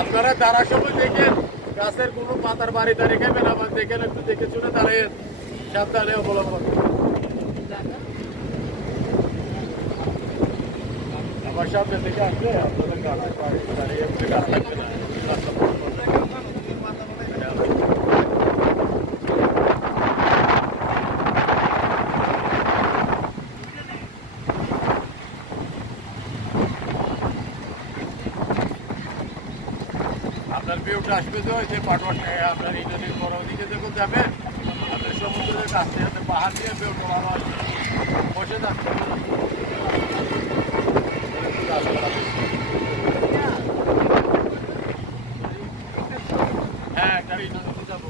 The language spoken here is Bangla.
আপনারা তারা সময় দেখেন গাছের কোনো পাতার বাড়িতে রেখে বেন, আবার দেখেন একটু দেখে শুনে দাঁড়িয়ে সাবধানে অবলম্বন। আমার সামনে থেকে আসলে আপনাদের গাছের বাড়ি দাঁড়িয়ে গাছ থাকবে না। আপনার ভিউটা আসবে তো যে পাটওয়াটায় আপনার এই নদীর বড় দিকে যখন যাবেন আপনার সমুদ্রের কাছে হাতে পাহাড় দিয়ে ভিউটা ভালো আসবে। বসে থাকবে হ্যাঁ গাড়ি নদীতে যাবো।